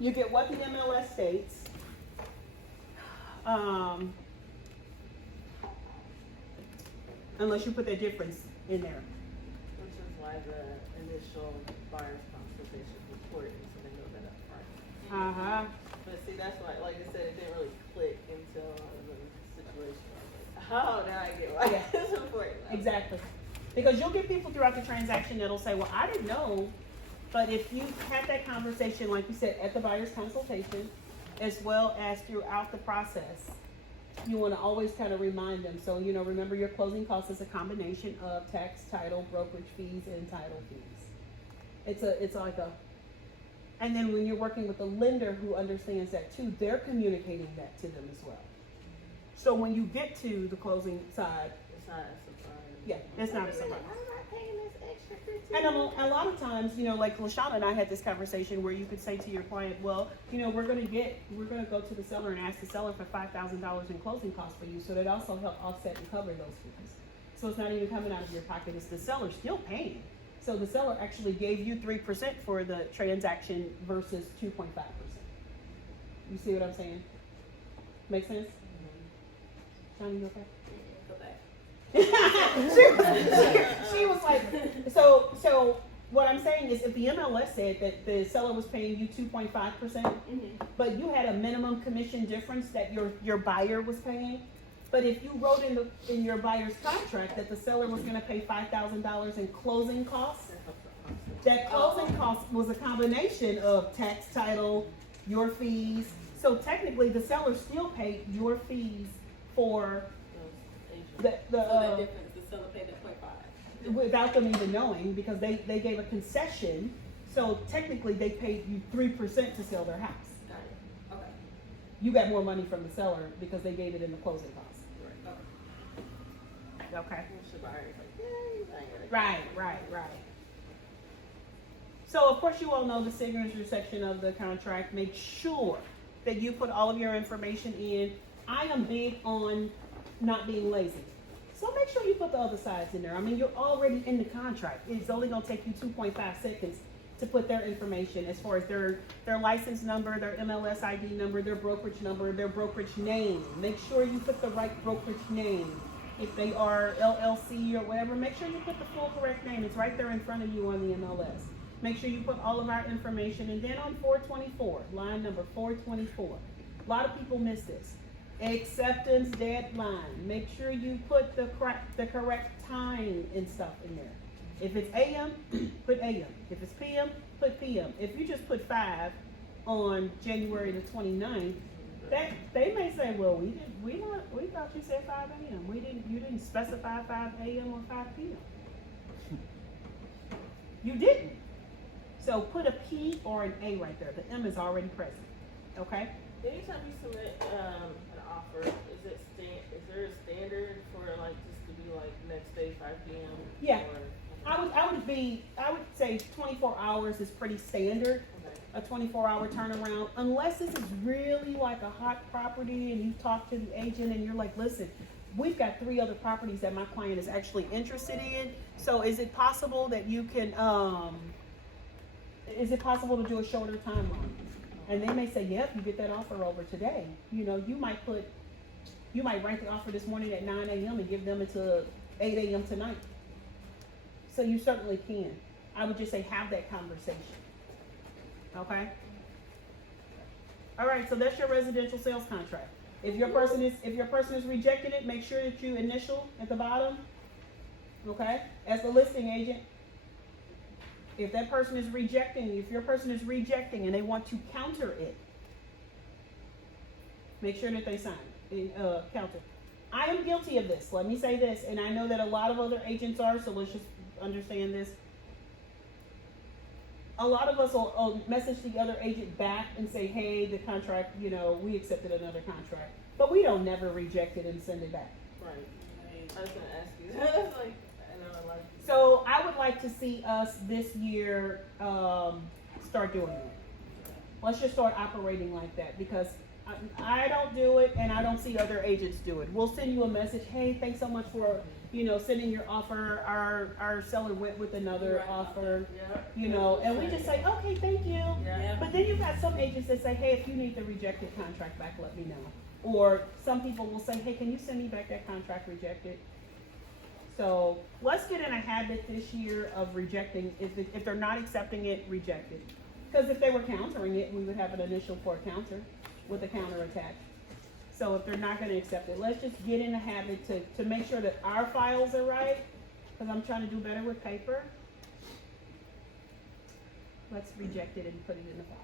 You get what the MLS states. Unless you put that difference in there. Which is why the initial buyer's consultation report is so they know that up front. But see, that's why, like I said, it didn't really click until I was in the situation. I was like, oh, now I get why it's important. Exactly. Because you'll get people throughout the transaction that'll say, well, I didn't know. But if you had that conversation, like you said, at the buyer's consultation, as well as throughout the process, you want to always kind of remind them. So, you know, remember your closing costs is a combination of tax, title, brokerage fees, and title fees. It's like a, and then when you're working with a lender who understands that too, they're communicating that to them as well. So when you get to the closing side, It's not a surprise. yeah, it's not a surprise. I'm not paying this extra And a lot of times, you know, like LaShawna and I had this conversation where you could say to your client, well, you know, we're going to go to the seller and ask the seller for $5,000 in closing costs for you. So that also help offset and cover those fees. So it's not even coming out of your pocket. It's the seller still paying. So the seller actually gave you 3% for the transaction versus 2.5%. You see what I'm saying? Make sense? Shawnee, you okay? She was like, so what I'm saying is if the MLS said that the seller was paying you 2.5%, but you had a minimum commission difference that your buyer was paying, but if you wrote in your buyer's contract that the seller was going to pay $5,000 in closing costs, that closing cost was a combination of tax, title, your fees. So technically the seller still paid your fees for So that difference, the seller paid the 0.5. without them even knowing, because they gave a concession. So technically they paid you 3% to sell their house. Got it. Okay. You got more money from the seller because they gave it in the closing costs. Okay. Okay. Once your buyer's like, yeah, you ain't gonna Right. So of course you all know the signature section of the contract. Make sure that you put all of your information in. I am big on not being lazy. So make sure you put the other sides in there. I mean, you're already in the contract. It's only gonna take you 2.5 seconds to put their information as far as their license number, their MLS ID number, their brokerage name. Make sure you put the right brokerage name. If they are LLC or whatever, make sure you put the full correct name. It's right there in front of you on the MLS. Make sure you put all of our information. And then on 424, line number 424, a lot of people miss this. Acceptance deadline. Make sure you put the correct time and stuff in there. If it's AM, put AM. If it's PM, put PM. If you just put 5 on January the 29th, that they may say, well, we thought you said 5 AM. You didn't specify 5 AM or 5 PM. You didn't. So put a P or an A right there. The M is already present. Okay? Anytime you submit an offer, is there a standard for like just to be like next day 5 p.m.? Yeah. Or, I would say 24 hours is pretty standard. okay. A 24-hour turnaround, unless this is really like a hot property and you talk to the agent and you're like, listen, we've got 3 other properties that my client is actually interested in. So is it possible that you can, is it possible to do a shorter timeline? And they may say, yep, you get that offer over today. You know, you might write the offer this morning at 9 a.m. and give them until 8 a.m. tonight. So you certainly can. I would just say have that conversation. Okay? All right, so that's your residential sales contract. If your person is rejecting it, make sure that you initial at the bottom. Okay? As the listing agent. If that person is rejecting, if your person is rejecting and they want to counter it, make sure that they sign counter. I am guilty of this. Let me say this, and I know that a lot of other agents are, so let's just understand this. A lot of us will message the other agent back and say, hey, the contract, you know, we accepted another contract. But we don't never reject it and send it back. Right. I was gonna ask you. That's like, I know, like. So I would like to see us this year start doing it. Let's just start operating like that, because I don't do it, and I don't see other agents do it. We'll send you a message, hey, thanks so much for, sending your offer. Our seller went with another Right. offer, Yeah. and we just say, okay, thank you. Yeah. But then you've got some agents that say, hey, if you need the rejected contract back, let me know. Or some people will say, hey, can you send me back that contract rejected? So let's get in a habit this year of rejecting, if they're not accepting it, reject it. Because if they were countering it, we would have an initial for a counter with a counter attached. So if they're not gonna accept it, let's just get in a habit to make sure that our files are right, because I'm trying to do better with paper. Let's reject it and put it in the file.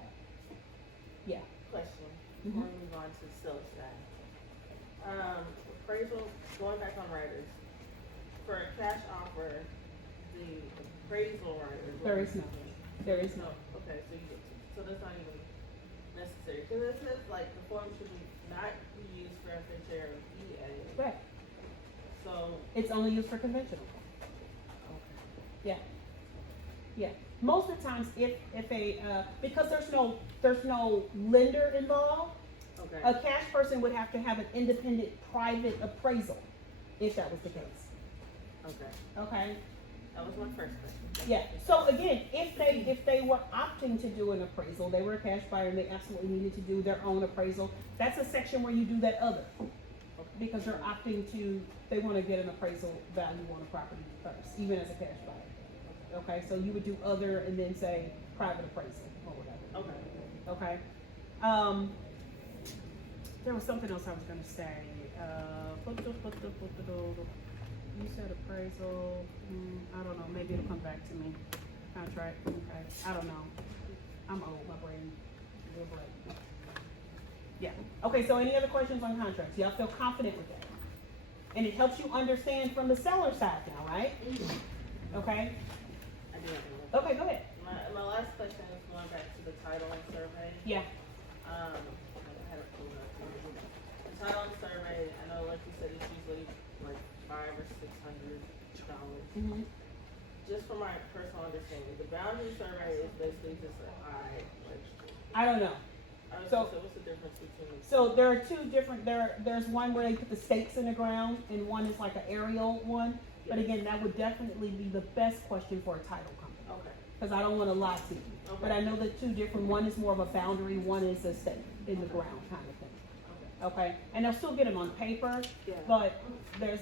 Yeah. Question, Mhm. before we move on to sales side. Appraisal, going back on writers, for a cash offer, the appraisal writer. There is none. There is no. Okay, so that's not even necessary, cause it says like the form should not be used for FHA or VA, Right. so. It's only used for conventional. Yeah. Yeah. Most of the times, if because there's no lender involved, Okay, a cash person would have to have an independent private appraisal, if that was the case. okay, Okay? that was my first question. Yeah. So again, if they were opting to do an appraisal, they were a cash buyer and they absolutely needed to do their own appraisal, that's a section where you do that other. Because they're opting to, they wanna get an appraisal value on a property first, even as a cash buyer. Okay, so you would do other and then say private appraisal or whatever. Okay, Okay. There was something else I was gonna say. You said appraisal. I don't know. Maybe it'll come back to me. Contract. Okay. I don't know. I'm old. My brain. Real brain. Yeah. Okay. So any other questions on contracts? Y'all feel confident with that? And it helps you understand from the seller side now, right? Okay. I do have a Okay. Go ahead. My last question is going back to the title and survey. Yeah. I had it pulled up. The title and survey, I know like you said, it's usually like $500 or $600. Mm-hmm. Just from my personal understanding, the boundary survey is basically just an eye registry. I don't know. So what's the difference between the two? So there are two different, there's one where they put the stakes in the ground and one is like an aerial one. But again, that would definitely be the best question for a title company. Okay, Cause I don't wanna lie to you. Okay. But I know the two different, one is more of a boundary, one is a stake in the ground kind of thing. okay. Okay? And they'll still get them on paper, Yeah. but there's,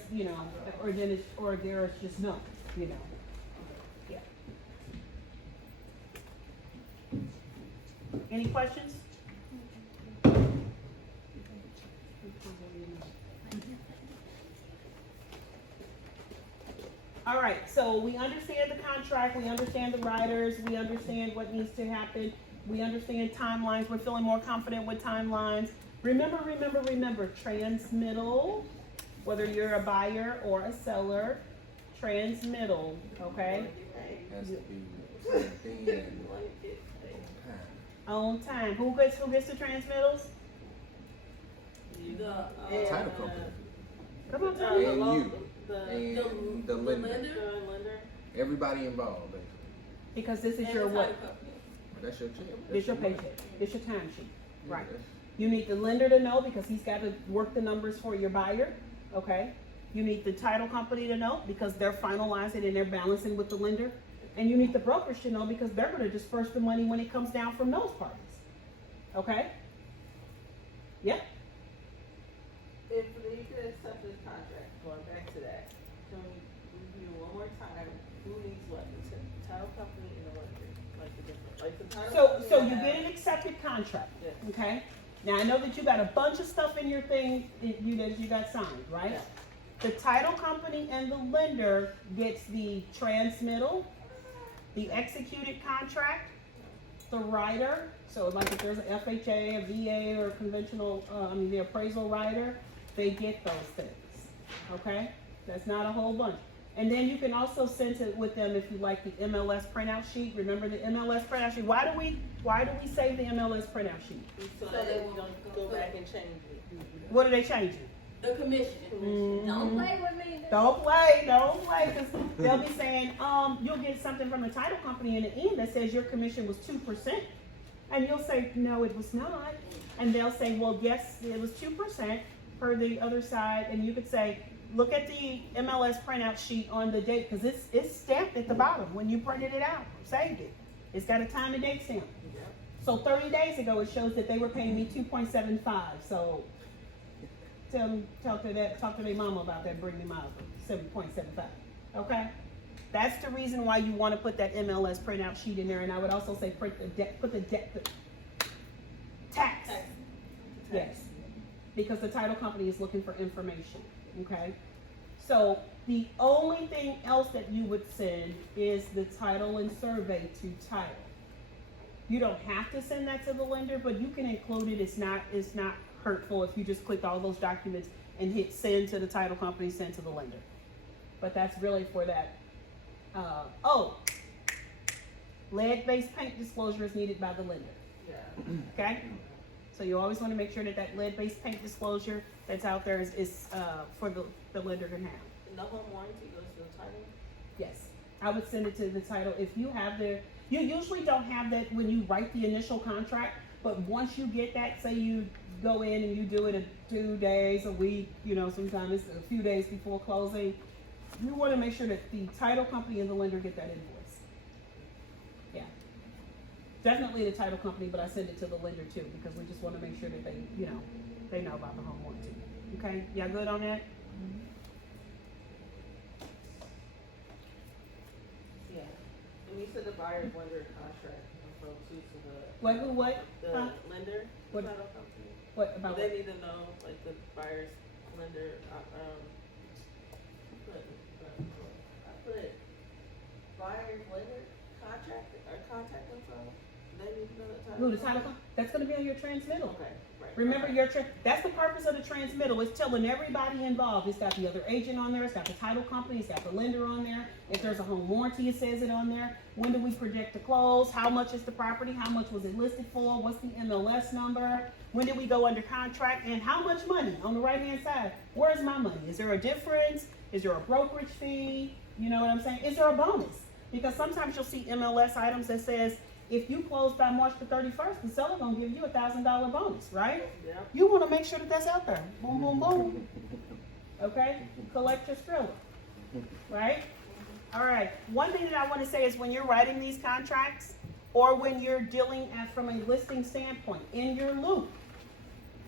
or there's just none, Yeah. Any questions? All right, so we understand the contract, we understand the riders, we understand what needs to happen, we understand timelines, we're feeling more confident with timelines. Remember, transmittal, whether you're a buyer or a seller, transmittal, okay? Has to be the same thing and On time. Who gets the transmittals? title company. Come on, The tell me. And lo- you. The And the lender. lender. Everybody involved, basically. Because this is And your the what? title company. That's your check. This your paycheck. This your time sheet. Yeah, Right. that's- You need the lender to know because he's got to work the numbers for your buyer, okay? You need the title company to know because they're finalizing and they're balancing with the lender. And you need the brokers to know because they're going to disperse the money when it comes down from those parties. Okay? Yeah? If you could accept this contract, going back to that, can we review one more time, who needs what, the title company and the lender, like the difference, like the title company. So will you have- get an accepted contract, Yes. okay? Now I know that you got a bunch of stuff in your thing that you got signed, right? Yeah. The title company and the lender gets the transmittal, the executed contract, the rider. So like if there's an FHA, a VA, or a conventional, the appraisal rider, they get those things, okay? That's not a whole bunch. And then you can also send it with them if you like the MLS printout sheet. Remember the MLS printout sheet? Why do we save the MLS printout sheet? So that we don't go back and change it. What are they changing? The commission. Mhm. Don't play with me. Don't play, because they'll be saying, you'll get something from the title company in the end that says your commission was 2%. And you'll say, no, it was not. And they'll say, well, yes, it was 2% per the other side. And you could say, look at the MLS printout sheet on the date, because it's stamped at the bottom when you printed it out, saved it. It's got a time and date stamp. So 30 days ago, it shows that they were paying me 2.75. So talk to their mama about that, bring them out 7.75. Okay? That's the reason why you want to put that MLS printout sheet in there. And I would also say put the tax. Yes. Because the title company is looking for information. Okay? So the only thing else that you would send is the title and survey to title. You don't have to send that to the lender, but you can include it. It's not hurtful if you just click all those documents and hit send to the title company, send to the lender. But that's really for that. Lead-based paint disclosure is needed by the lender. Yeah. Okay? So you always want to make sure that lead-based paint disclosure that's out there is for the lender to have. And the home warranty goes to the title? Yes, I would send it to the title. If you have you usually don't have that when you write the initial contract, but once you get that, say you go in and you do it 2 days, a week, sometimes it's a few days before closing, you want to make sure that the title company and the lender get that invoice. Yeah. Definitely the title company, but I send it to the lender too, because we just want to make sure that they know about the home warranty. Okay, y'all good on that? Yeah. And you said the buyer's lender contract info too to the. What? The Huh? lender, What? title company. What about? They need to know, like, the buyer's lender, I put buyer's lender contract, or contact info. They need to know the title. Who, the title company? That's going to be on your transmittal. Okay, right. Remember that's the purpose of the transmittal. It's telling everybody involved. It's got the other agent on there. It's got the title company. It's got the lender on there. If there's a home warranty, it says it on there. When do we project to close? How much is the property? How much was it listed for? What's the MLS number? When did we go under contract? And how much money on the right-hand side? Where's my money? Is there a difference? Is there a brokerage fee? You know what I'm saying? Is there a bonus? Because sometimes you'll see MLS items that says, if you close by March the 31st, the seller gonna give you a $1,000 bonus, right? Yeah. You wanna make sure that that's out there. Boom, boom, boom. Okay? Collect your Skrilla. Right? All right. One thing that I wanna say is when you're writing these contracts, or when you're dealing from a listing standpoint, in your loop,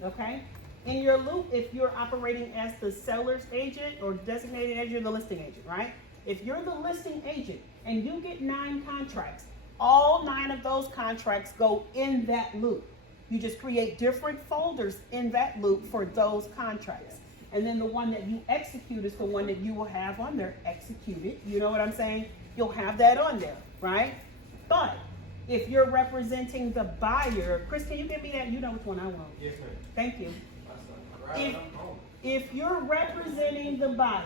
okay? In your loop, if you're operating as the seller's agent or designated as you're the listing agent, right? If you're the listing agent and you get 9 contracts, all 9 of those contracts go in that loop. You just create different folders in that loop for those contracts. And then the one that you execute is the one that you will have on there executed. You know what I'm saying? You'll have that on there, right? But if you're representing the buyer, Chris, can you give me that? You know which one I want. Yes, ma'am. Thank you. Right, If you're representing the buyer,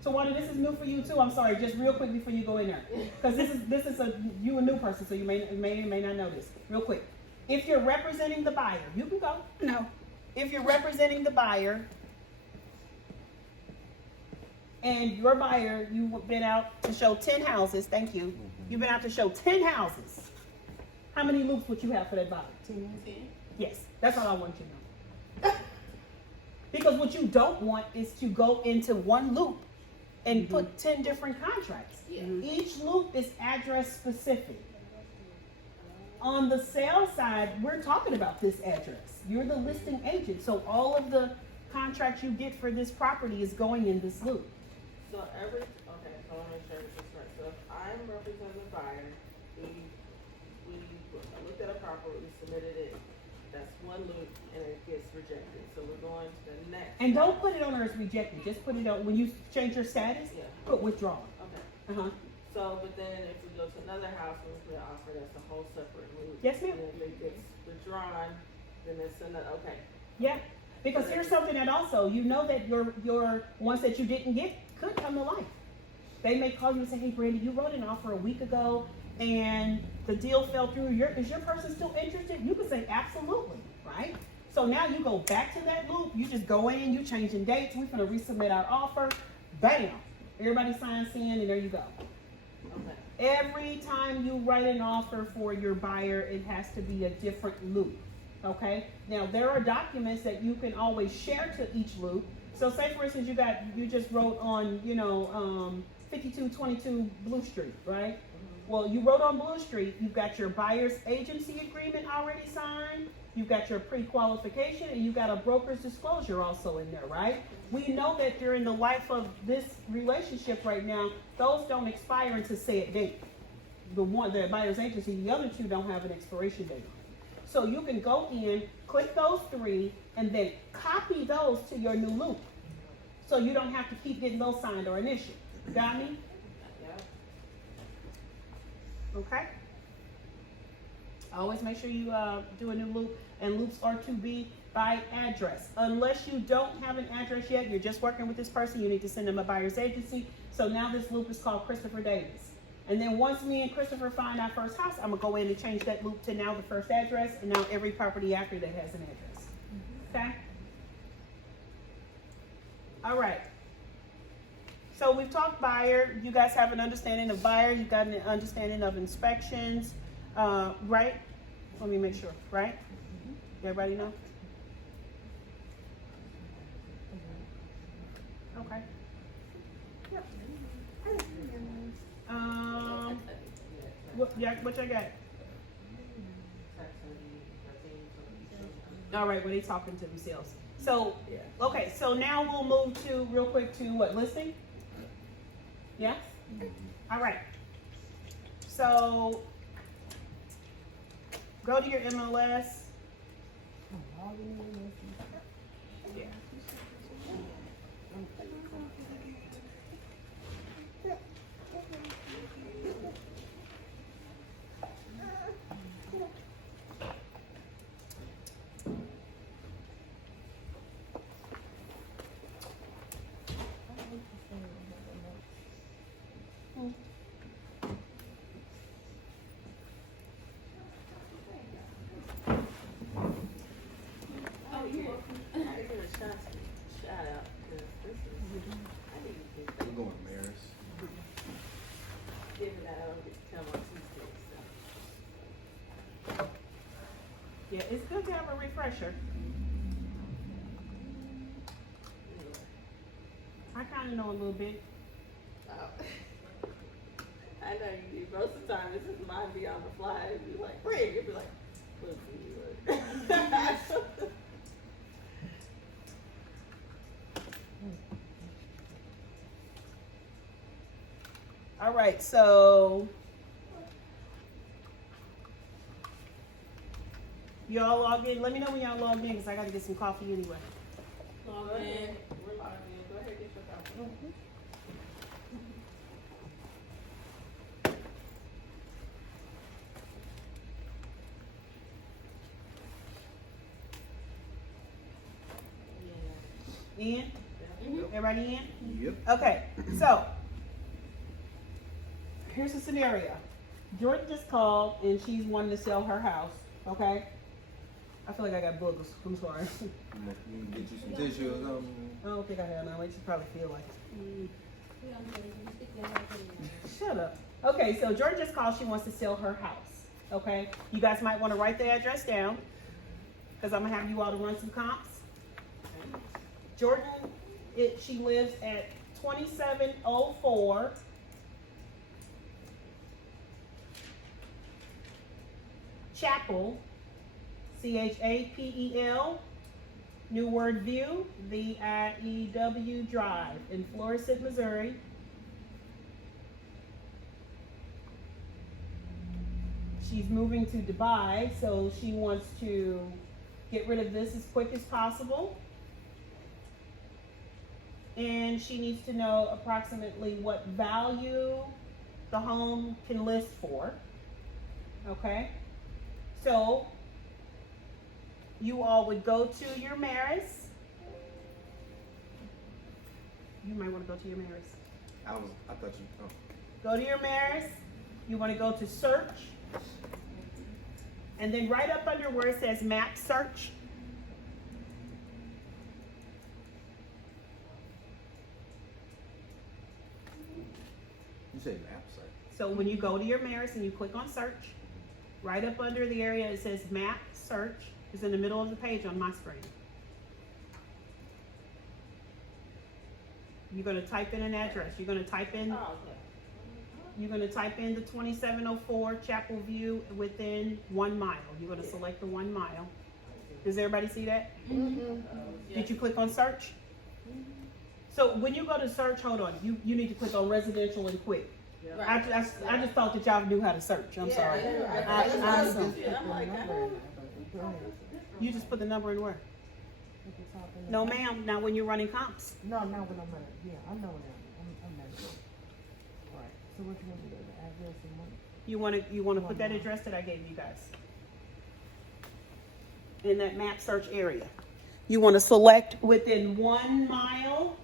so Wanda, this is new for you too. I'm sorry, just real quick before you go in there, because this is you a new person, so you may not know this. Real quick, if you're representing the buyer, you can go. No, if you're representing the buyer, and your buyer, you've been out to show 10 houses. Thank you. You've been out to show 10 houses. How many loops would you have for that buyer? 10. Yes, that's all I want you to know. Because what you don't want is to go into one loop and put 10 different contracts. Yeah. Each loop is address specific. On the sales side, we're talking about this address. You're the listing agent, so all of the contracts you get for this property is going in this loop. So so I want to make sure I get this right. So if I'm representing the buyer, we looked at a property, we submitted it, that's one loop, and it gets rejected. So we're going to the next. And don't put it on there as rejected. Just put it on, when you change your status, Yeah. put withdrawn. Okay. Uh-huh. So, but then if we go to another house and we put an offer, that's a whole separate loop. Yes, ma'am. And if it gets withdrawn, then it's another, okay. Yeah, because here's something that also, you know that your ones that you didn't get could come to life. They may call you and say, hey, Brandy, you wrote an offer a week ago and the deal fell through. Is your person still interested? You could say absolutely, right? So now you go back to that loop. You just go in, you changing dates. We're going to resubmit our offer. Bam. Everybody signs in and there you go. Okay. Every time you write an offer for your buyer, it has to be a different loop. Okay? Now there are documents that you can always share to each loop. So say for instance you just wrote on, 5222 Blue Street, right? Well, you wrote on Blue Street, you've got your buyer's agency agreement already signed, you've got your pre-qualification, and you've got a broker's disclosure also in there, right? We know that during the life of this relationship right now, those don't expire until said date. The buyer's agency, the other two don't have an expiration date. So you can go in, click those 3, and then copy those to your new loop. So you don't have to keep getting those signed or initialed. Got me? Okay. Always make sure you do a new loop, and loops are to be by address. Unless you don't have an address yet, you're just working with this person, you need to send them a buyer's agency. So now this loop is called Christopher Davis. And then once me and Christopher find our first house, I'm gonna go in and change that loop to now the first address, and now every property after that has an address. Okay? All right. So we've talked buyer. You guys have an understanding of buyer. You got an understanding of inspections, right? Let me make sure, right? Everybody know? Okay. What I got? All right, well, they talking to themselves. So, okay, so now we'll move to, real quick, to what, listing? Yeah? All right. So, go to your MLS. Yeah. Shout out, 'cause this is, I need to get We're going Maris. given that I don't get to tell my two Yeah, it's good to have a refresher. I kind of know a little bit. I know you do. Most of the time, this is mine be on the fly. It'd be like, Rig. It'd be like, let's see. All right, so y'all log in. Let me know when y'all log in because I got to get some coffee anyway. Log in. We're logged in. Go ahead and get your coffee. In? Everybody in? Yep. Okay, so here's the scenario. Jordan just called and she's wanting to sell her house, okay? I feel like I got boogers. I'm sorry. You can get you some tissue or something. I don't think I have none. I just probably feel like it. Shut up. Okay, so Jordan just called. She wants to sell her house, okay? You guys might want to write the address down because I'm going to have you all to run some comps. Jordan, she lives at 2704 Chapel, Chapel, New Word View, VIEW Drive in Florissant, Missouri. She's moving to Dubai, so she wants to get rid of this as quick as possible. And she needs to know approximately what value the home can list for. Okay? So, you all would go to your Maris. You might want to go to your Maris. I thought you. Oh. Go to your Maris. You want to go to search. And then right up under where it says map search. You say map site. So when you go to your Marist and you click on search, right up under the area it says map search is in the middle of the page on my screen. You're gonna type in an address. You're gonna type in Oh, okay. You're gonna type in the 2704 Chapel View within 1 mile. You're gonna select the 1 mile. Does everybody see that? Did you click on search? So when you go to search, hold on, you need to click on residential and quick. I just thought that y'all knew how to search. I'm sorry. I'm like, You just put the number in where? No, ma'am. Not when you're running comps. No, not when I'm running. Yeah, I know that. I'm not sure. Right. So what you want to do? The address and what? You wanna put that address that I gave you guys in that map search area. You wanna select within 1 mile.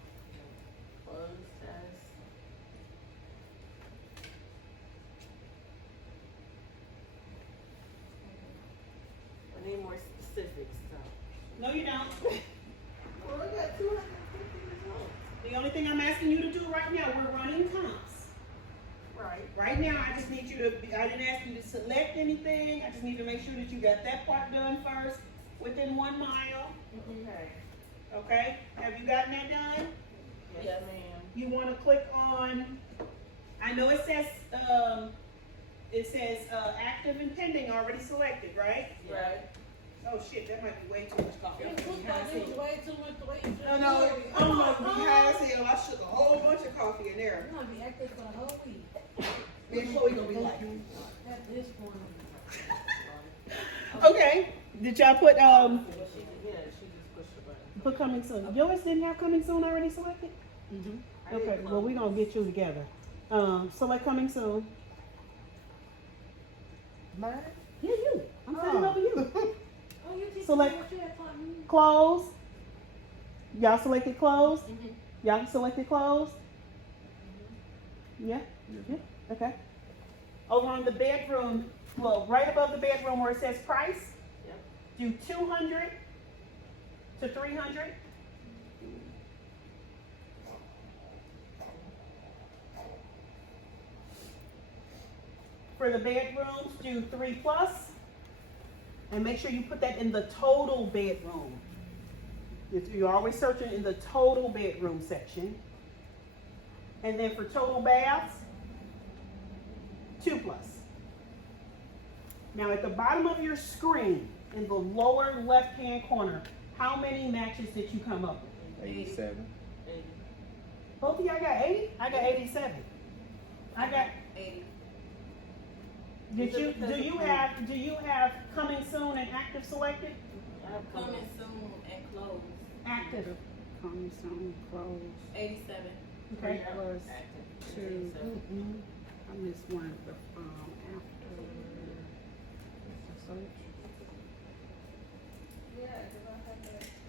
close as. I need more specifics, so. No, you don't. Well, I got 250 results. The only thing I'm asking you to do right now, we're running comps. Right. Right now, I just need you to, I didn't ask you to select anything. I just need to make sure that you got that part done first, within 1 mile. Okay. Okay? Have you gotten that done? Yes, ma'am. You wanna click on, I know it says active and pending already selected, right? Right. Oh shit, that might be way too much coffee. I'm gonna be high as hell. Way too much weight. No, I'm gonna be high as hell. I shook a whole bunch of coffee in there. You're gonna be active for the whole week. Then Chloe gonna be like, At this point. okay. Did y'all put Well, she just pushed the button. put coming soon? Yours didn't have coming soon already selected? I Okay, didn't well we close. gonna get you together. Select coming soon. Mine? Yeah, you. I'm sending over you. Oh, you just Select- what you had taught me. Close. Y'all selected close? Y'all selected close? Yeah? Yeah, okay. Over on the bedroom, well, right above the bedroom where it says price, Yep. do 200 to 300. For the bedrooms, do 3 plus. And make sure you put that in the total bedroom. You're always searching in the total bedroom section. And then for total baths, 2 plus. Now at the bottom of your screen, in the lower left-hand corner, how many matches did you come up with? 87. 80. Both of y'all got 80? I got 87. I got, 80. do you have coming soon and active selected? I have Coming soon and close. Active. Coming soon, close. 87. Okay. Plus Active. 2. So, I missed one, but after the search.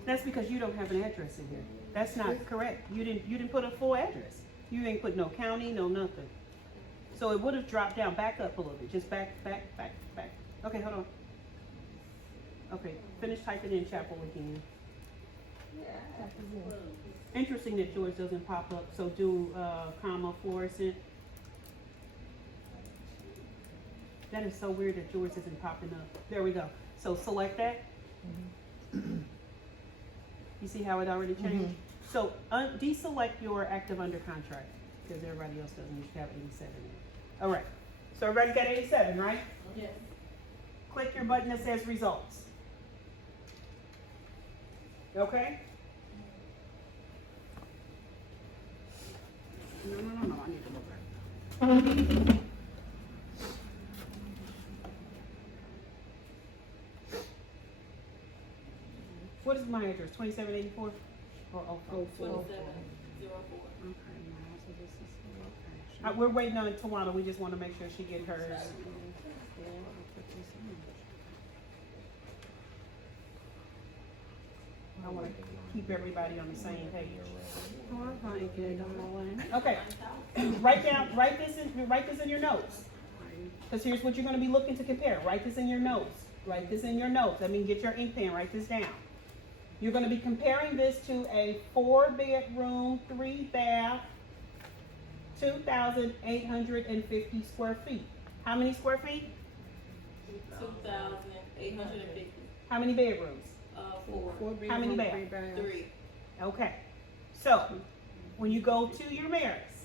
That's because you don't have an address in here. That's not correct. You didn't put a full address. You ain't put no county, no nothing. So it would have dropped down, back up a little bit, just back. Okay, hold on. Okay, finish typing in Chapel again. Interesting that yours doesn't pop up, so do, comma, fluorescent. That is so weird that yours isn't popping up. There we go. So select that. You see how it already changed? So deselect your active under contract, because everybody else doesn't. You should have 87 in. All right. So everybody's got 87, right? Yes. Click your button that says results. Okay? No, I need to go back. What is my address? 2784? Or Oh, 2704. four. Okay, now, so this is the location. we're waiting on Tawana. We just want to make sure she get hers. Four, I'll put this in. I want to keep everybody on the same page. Oh, I'm gonna get it all in. Okay. Write this in your notes. Because here's what you're going to be looking to compare. Write this in your notes. Write this in your notes. I mean, get your ink pen. Write this down. You're going to be comparing this to a 4-bedroom, 3-bath, 2,850 square feet. How many square feet? 2,850. How many bedrooms? 4. Four How many bedroom, baths? 3 baths. 3. Okay. So, when you go to your merits,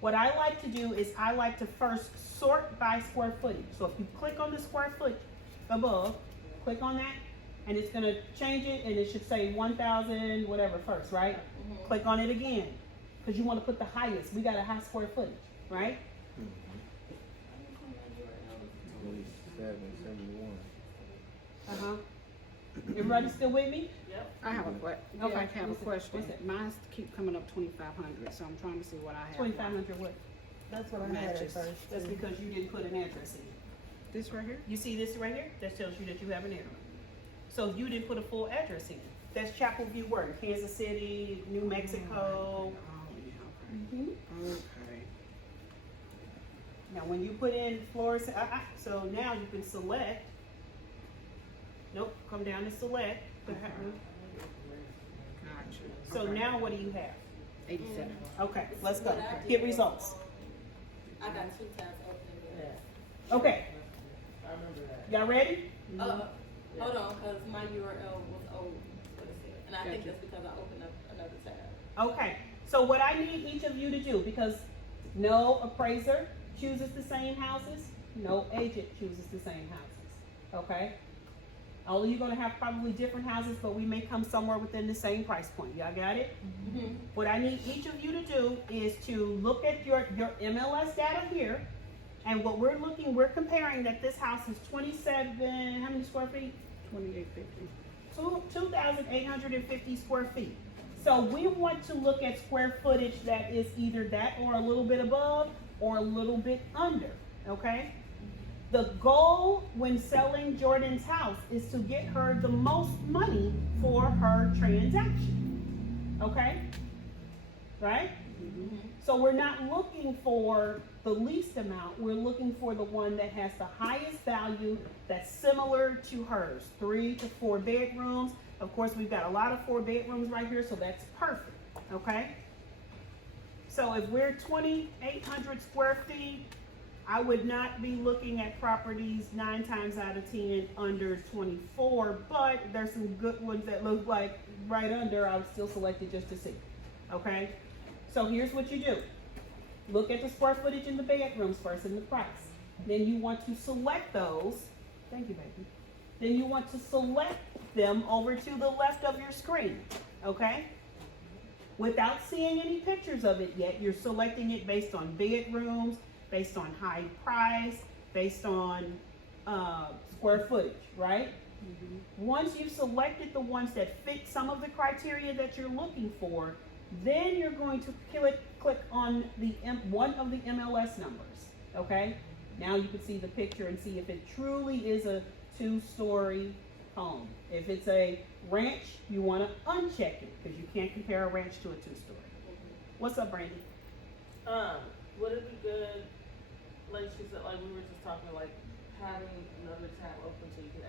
what I like to do is I like to first sort by square footage. So if you click on the square foot above, click on that, and it's gonna change it, and it should say 1,000 whatever first, right? Mm-hmm. Click on it again, because you want to put the highest. We got a high square footage, right? 2771. Uh-huh. Everybody still with me? Yep. I have a que- Okay. I have a What's it? question. What's it? Mine's keep coming up 2,500, so I'm trying to see what I have. 2,500 what? That's what I had at Matches. first. That's too. because you didn't put an address in. This right here? You see this right here? That tells you that you have an error. So you didn't put a full address in. That's Chapel View Word, Kansas City, New Mexico. Oh, yeah, Mhm. okay. Okay. Now, when you put in Florida, so now you can select. Nope, come down to select. Gotcha. So Okay. now what do you have? 87. Okay, let's go. What I did Get was, results. I got 2 tabs open Yeah. again. Okay, I remember that. y'all ready? Hold on, because my URL was old, what it said. And I think Gotcha. that's because I opened up another tab. Okay, so what I need each of you to do, because no appraiser chooses the same houses, no agent chooses the same houses, okay? All of you gonna have probably different houses, but we may come somewhere within the same price point. Y'all got it? Mm-hmm. What I need each of you to do is to look at your MLS data here. And what we're comparing that this house is 27, how many square feet? 2850. 2,850 square feet. So we want to look at square footage that is either that or a little bit above or a little bit under, okay? The goal when selling Jordan's house is to get her the most money for her transaction, okay? Right? Mm-hmm. So we're not looking for the least amount, we're looking for the one that has the highest value that's similar to hers. 3 to 4 bedrooms. Of course, we've got a lot of 4 bedrooms right here, so that's perfect, okay? So if we're 2,800 square feet, I would not be looking at properties 9 times out of 10 under 24, but there's some good ones that look like right under. I would still select it just to see, okay? So here's what you do. Look at the square footage in the bedrooms first and the price. Then you want to select those. Thank you, baby. Then you want to select them over to the left of your screen, okay? Without seeing any pictures of it yet, you're selecting it based on bedrooms, based on high price, based on square footage, right? Once you've selected the ones that fit some of the criteria that you're looking for, then you're going to click on the one of the MLS numbers, okay? Now you can see the picture and see if it truly is a 2-story home. If it's a ranch, you want to uncheck it because you can't compare a ranch to a 2-story. What's up, Brandy? Would it be good, like she said, like we were just talking, like having another tab open so you can